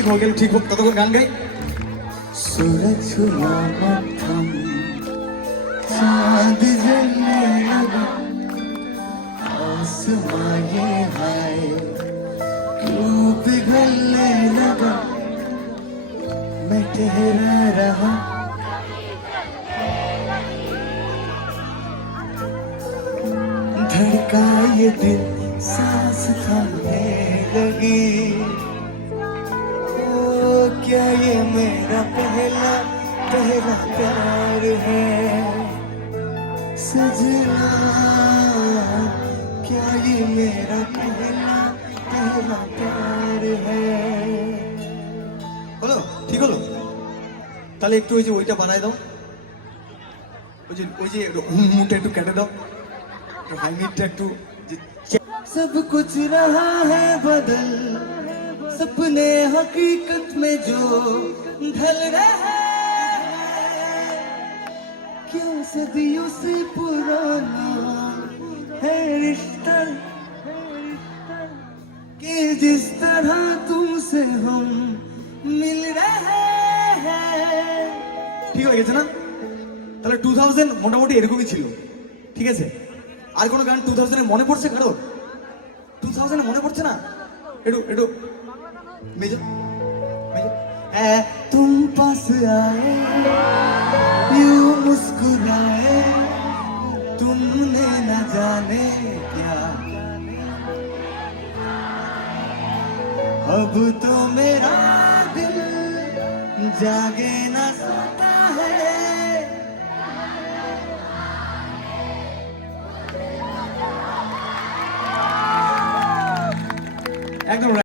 ঠিক হয়ে গেল, ঠিক হোক, ততক্ষণ গান গাই। सूरज हुआ मध्यम चांद जलने लगा आसमां ये हाय क्यों पिघलने लगा मैं ठहरा रहा धड़का ये दिल सांस थमने लगी क्या ये मेरा पहला पहला प्यार है सजना क्या ये मेरा पहला पहला प्यार है হলো, ঠিক হলো। তাহলে একটু ওই যে ওইটা বানাই দাও, ওই যে মুখটা একটু কেটে দাও, হাই মিটটা একটু। सब कुछ रहा है बदल सपने हकीकत में जो ढल रहे हैं क्यों सदियों से पुराना है रिश्ता कि जिस तरह तुमसे हम मिल रहे हैं ঠিক হয়ে গেছে না? তাহলে 2000 মোটামুটি এরকমই ছিল, ঠিক আছে? আর কোনো গান 2000 মনে পড়ছে কারো? 2000 মনে পড়ছে না? একটু একটু মেজো মেজো। है तुम पास आए यूं मुस्कुराए तुमने न जाने क्या अब तो मेरा दिल जागे न सोता है একদম